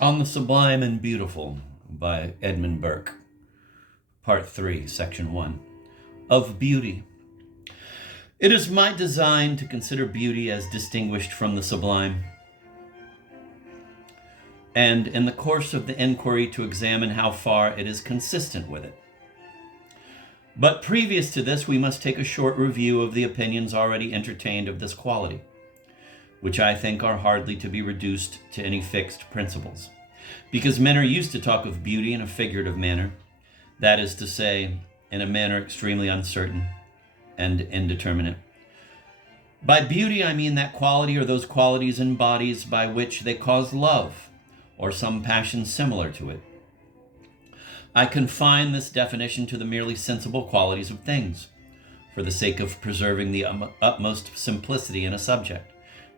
On the Sublime and Beautiful by Edmund Burke, Part 3, Section 1, of Beauty. It is my design to consider beauty as distinguished from the sublime, and in the course of the inquiry to examine how far it is consistent with it. But previous to this, we must take a short review of the opinions already entertained of this quality, which I think are hardly to be reduced to any fixed principles, because men are used to talk of beauty in a figurative manner, that is to say, in a manner extremely uncertain and indeterminate. By beauty, I mean that quality or those qualities in bodies by which they cause love, or some passion similar to it. I confine this definition to the merely sensible qualities of things, for the sake of preserving the utmost simplicity in a subject,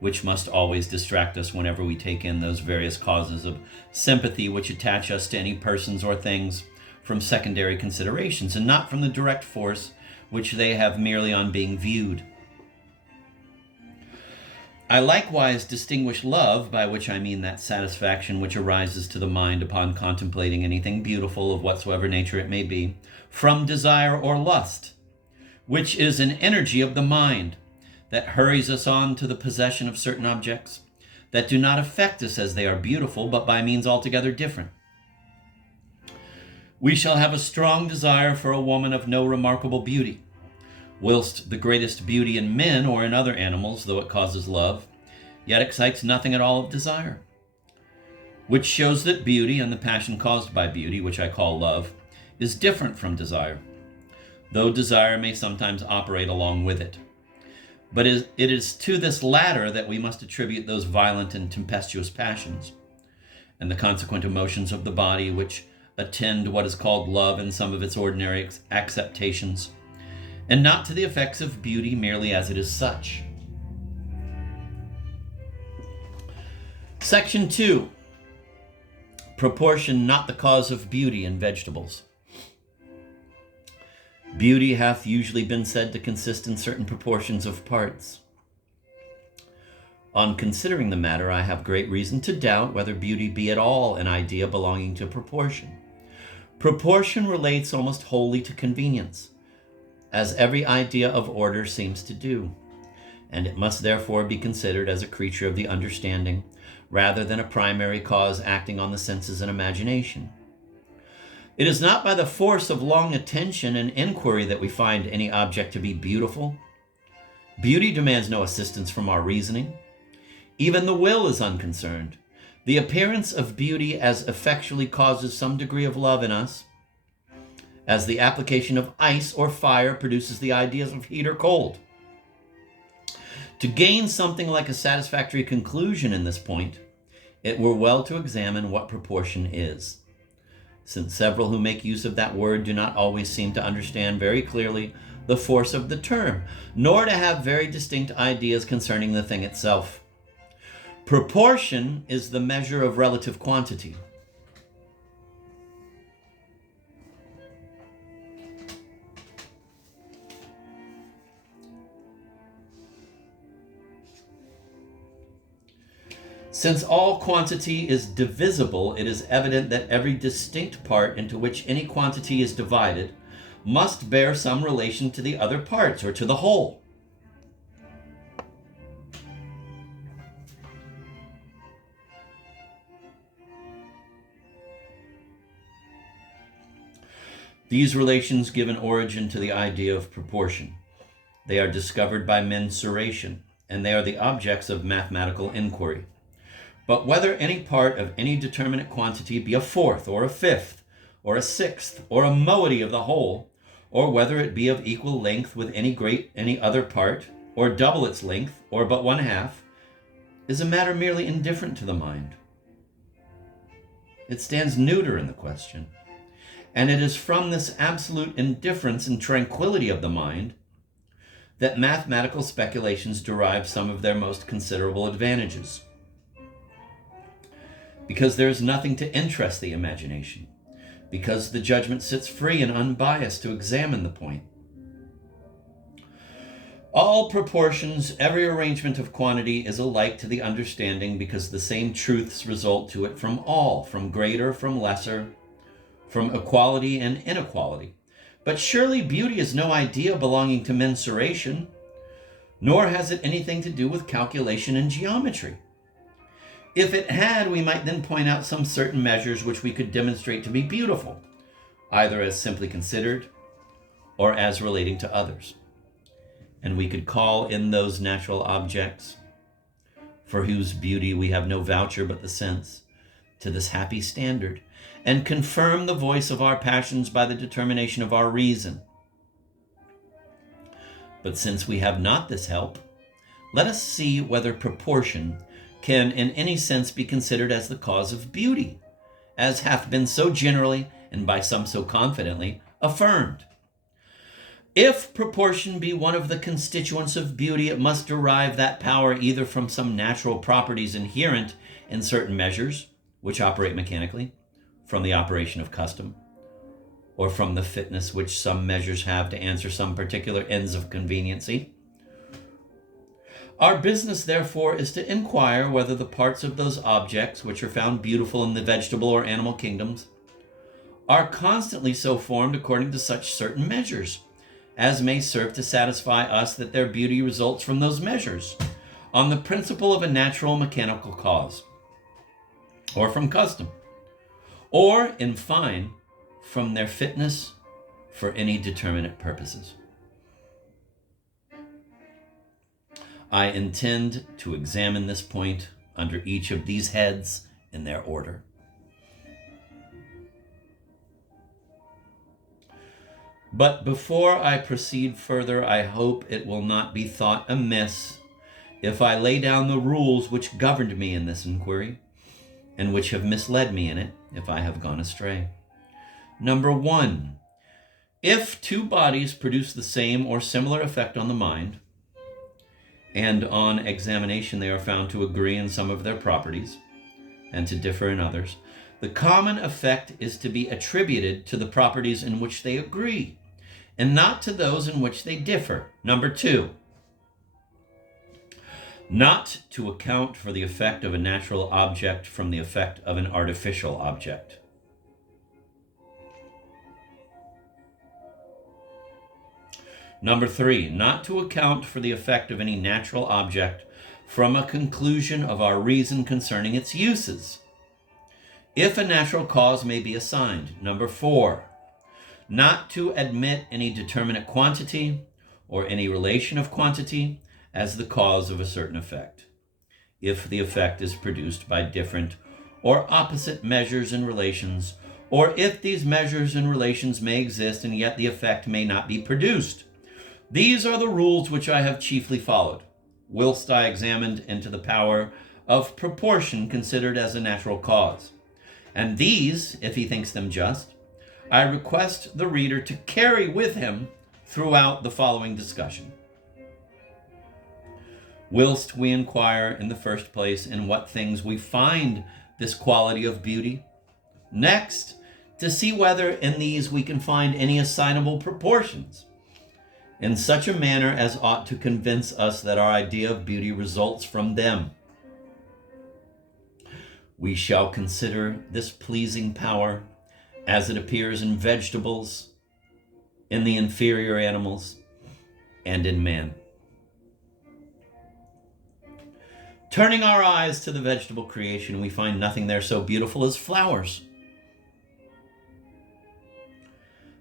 which must always distract us whenever we take in those various causes of sympathy which attach us to any persons or things from secondary considerations, and not from the direct force which they have merely on being viewed. I likewise distinguish love, by which I mean that satisfaction which arises to the mind upon contemplating anything beautiful of whatsoever nature it may be, from desire or lust, which is an energy of the mind, that hurries us on to the possession of certain objects that do not affect us as they are beautiful, but by means altogether different. We shall have a strong desire for a woman of no remarkable beauty, whilst the greatest beauty in men or in other animals, though it causes love, yet excites nothing at all of desire, which shows that beauty and the passion caused by beauty, which I call love, is different from desire, though desire may sometimes operate along with it. But it is to this latter that we must attribute those violent and tempestuous passions, and the consequent emotions of the body which attend what is called love in some of its ordinary acceptations, and not to the effects of beauty merely as it is such. Section 2. Proportion not the cause of beauty in vegetables. Beauty hath usually been said to consist in certain proportions of parts. On considering the matter, I have great reason to doubt whether beauty be at all an idea belonging to proportion. Proportion relates almost wholly to convenience, as every idea of order seems to do, and it must therefore be considered as a creature of the understanding, rather than a primary cause acting on the senses and imagination. It is not by the force of long attention and inquiry that we find any object to be beautiful. Beauty demands no assistance from our reasoning. Even the will is unconcerned. The appearance of beauty as effectually causes some degree of love in us, as the application of ice or fire produces the ideas of heat or cold. To gain something like a satisfactory conclusion in this point, it were well to examine what proportion is, since several who make use of that word do not always seem to understand very clearly the force of the term, nor to have very distinct ideas concerning the thing itself. Proportion is the measure of relative quantity. Since all quantity is divisible, it is evident that every distinct part into which any quantity is divided must bear some relation to the other parts or to the whole. These relations give an origin to the idea of proportion. They are discovered by mensuration, and they are the objects of mathematical inquiry. But whether any part of any determinate quantity be a fourth or a fifth or a sixth or a moiety of the whole, or whether it be of equal length with any other part, or double its length, or but one half, is a matter merely indifferent to the mind. It stands neuter in the question, and it is from this absolute indifference and tranquility of the mind that mathematical speculations derive some of their most considerable advantages, because there is nothing to interest the imagination, because the judgment sits free and unbiased to examine the point. All proportions, every arrangement of quantity is alike to the understanding because the same truths result to it from all, from greater, from lesser, from equality and inequality. But surely beauty is no idea belonging to mensuration, nor has it anything to do with calculation and geometry. If it had, we might then point out some certain measures which we could demonstrate to be beautiful, either as simply considered or as relating to others. And we could call in those natural objects, for whose beauty we have no voucher but the sense, to this happy standard, and confirm the voice of our passions by the determination of our reason. But since we have not this help, let us see whether proportion can in any sense be considered as the cause of beauty, as hath been so generally, and by some so confidently, affirmed. If proportion be one of the constituents of beauty, it must derive that power either from some natural properties inherent in certain measures, which operate mechanically, from the operation of custom, or from the fitness which some measures have to answer some particular ends of conveniency. Our business, therefore, is to inquire whether the parts of those objects which are found beautiful in the vegetable or animal kingdoms are constantly so formed according to such certain measures, as may serve to satisfy us that their beauty results from those measures, on the principle of a natural mechanical cause, or from custom, or, in fine, from their fitness for any determinate purposes. I intend to examine this point under each of these heads in their order. But before I proceed further, I hope it will not be thought amiss if I lay down the rules which governed me in this inquiry, and which have misled me in it, if I have gone astray. Number 1, if two bodies produce the same or similar effect on the mind, and on examination they are found to agree in some of their properties, and to differ in others, the common effect is to be attributed to the properties in which they agree, and not to those in which they differ. Number 2, not to account for the effect of a natural object from the effect of an artificial object. Number 3, not to account for the effect of any natural object from a conclusion of our reason concerning its uses, if a natural cause may be assigned. Number 4, not to admit any determinate quantity or any relation of quantity as the cause of a certain effect, if the effect is produced by different or opposite measures and relations, or if these measures and relations may exist and yet the effect may not be produced. These are the rules which I have chiefly followed, whilst I examined into the power of proportion considered as a natural cause. And these, if he thinks them just, I request the reader to carry with him throughout the following discussion. Whilst we inquire in the first place in what things we find this quality of beauty, next, to see whether in these we can find any assignable proportions, in such a manner as ought to convince us that our idea of beauty results from them. We shall consider this pleasing power as it appears in vegetables, in the inferior animals, and in man. Turning our eyes to the vegetable creation, we find nothing there so beautiful as flowers.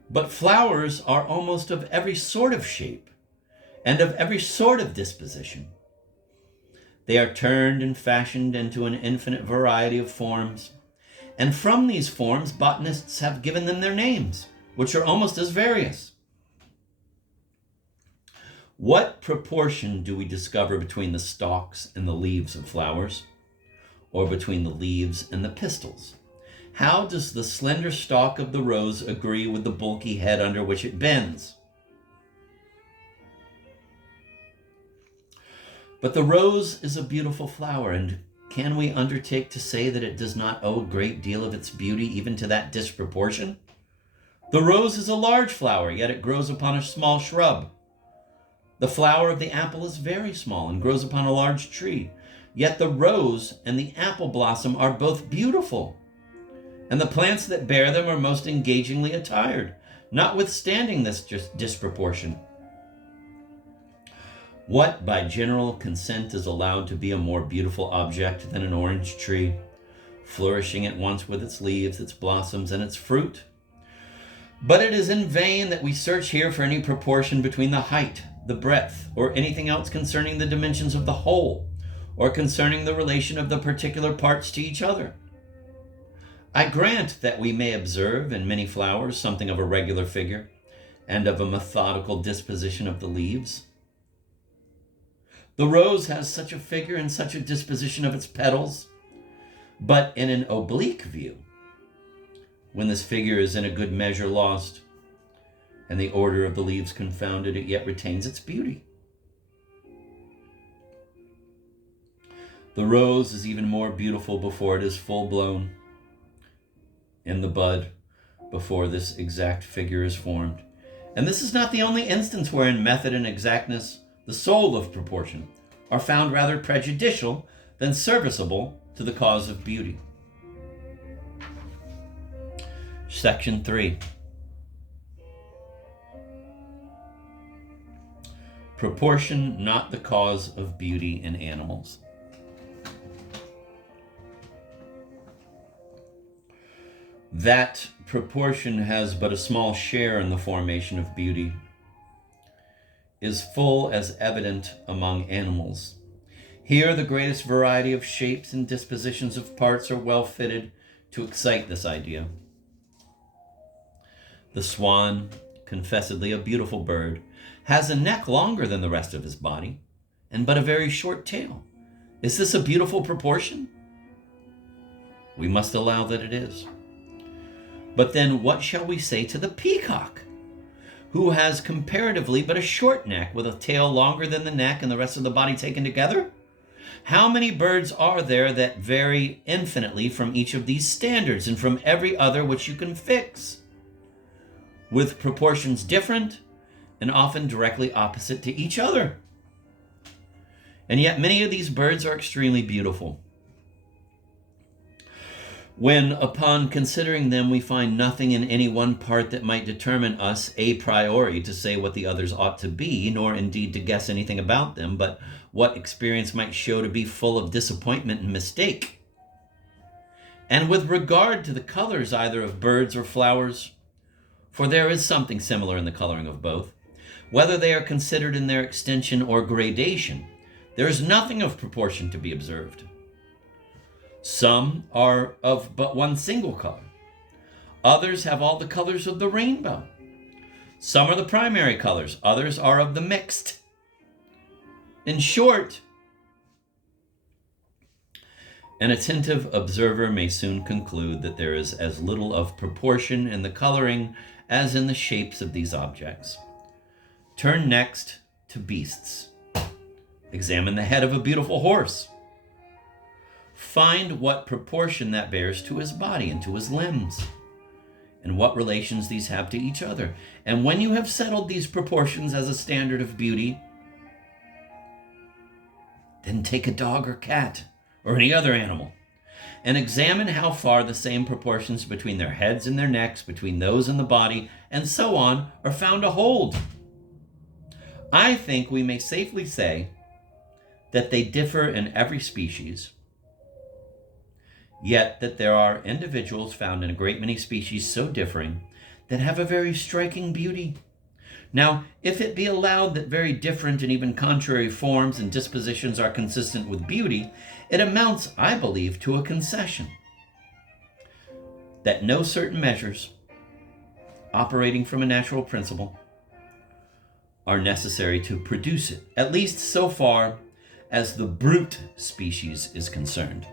But flowers are almost of every sort of shape and of every sort of disposition. They are turned and fashioned into an infinite variety of forms, and from these forms botanists have given them their names, which are almost as various. What proportion do we discover between the stalks and the leaves of flowers, or between the leaves and the pistils? How does the slender stalk of the rose agree with the bulky head under which it bends? But the rose is a beautiful flower, and can we undertake to say that it does not owe a great deal of its beauty even to that disproportion? The rose is a large flower, yet it grows upon a small shrub. The flower of the apple is very small and grows upon a large tree. Yet the rose and the apple blossom are both beautiful, and the plants that bear them are most engagingly attired, notwithstanding this disproportion. What by general consent is allowed to be a more beautiful object than an orange tree, flourishing at once with its leaves, its blossoms, and its fruit? But it is in vain that we search here for any proportion between the height, the breadth, or anything else concerning the dimensions of the whole, or concerning the relation of the particular parts to each other. I grant that we may observe in many flowers something of a regular figure, and of a methodical disposition of the leaves. The rose has such a figure and such a disposition of its petals, but in an oblique view, when this figure is in a good measure lost, and the order of the leaves confounded, it yet retains its beauty. The rose is even more beautiful before it is full blown in the bud, before this exact figure is formed. And this is not the only instance wherein method and exactness, the soul of proportion, are found rather prejudicial than serviceable to the cause of beauty. Section 3. Proportion not the cause of beauty in animals. That proportion has but a small share in the formation of beauty is full as evident among animals. Here the greatest variety of shapes and dispositions of parts are well fitted to excite this idea. The swan, confessedly a beautiful bird, has a neck longer than the rest of his body, and but a very short tail. Is this a beautiful proportion? We must allow that it is. But then what shall we say to the peacock, who has comparatively but a short neck with a tail longer than the neck and the rest of the body taken together? How many birds are there that vary infinitely from each of these standards and from every other which you can fix, with proportions different and often directly opposite to each other? And yet many of these birds are extremely beautiful. When, upon considering them, we find nothing in any one part that might determine us a priori to say what the others ought to be, nor indeed to guess anything about them, but what experience might show to be full of disappointment and mistake. And with regard to the colors either of birds or flowers, for there is something similar in the coloring of both, whether they are considered in their extension or gradation, there is nothing of proportion to be observed. Some are of but one single color. Others have all the colors of the rainbow. Some are the primary colors. Others are of the mixed. In short, an attentive observer may soon conclude that there is as little of proportion in the coloring as in the shapes of these objects. Turn next to beasts. Examine the head of a beautiful horse. Find what proportion that bears to his body and to his limbs, and what relations these have to each other. And when you have settled these proportions as a standard of beauty, then take a dog or cat or any other animal and examine how far the same proportions between their heads and their necks, between those and the body, and so on, are found to hold. I think we may safely say that they differ in every species, yet that there are individuals found in a great many species so differing that have a very striking beauty. Now, if it be allowed that very different and even contrary forms and dispositions are consistent with beauty, it amounts, I believe, to a concession that no certain measures, operating from a natural principle, are necessary to produce it, at least so far as the brute species is concerned.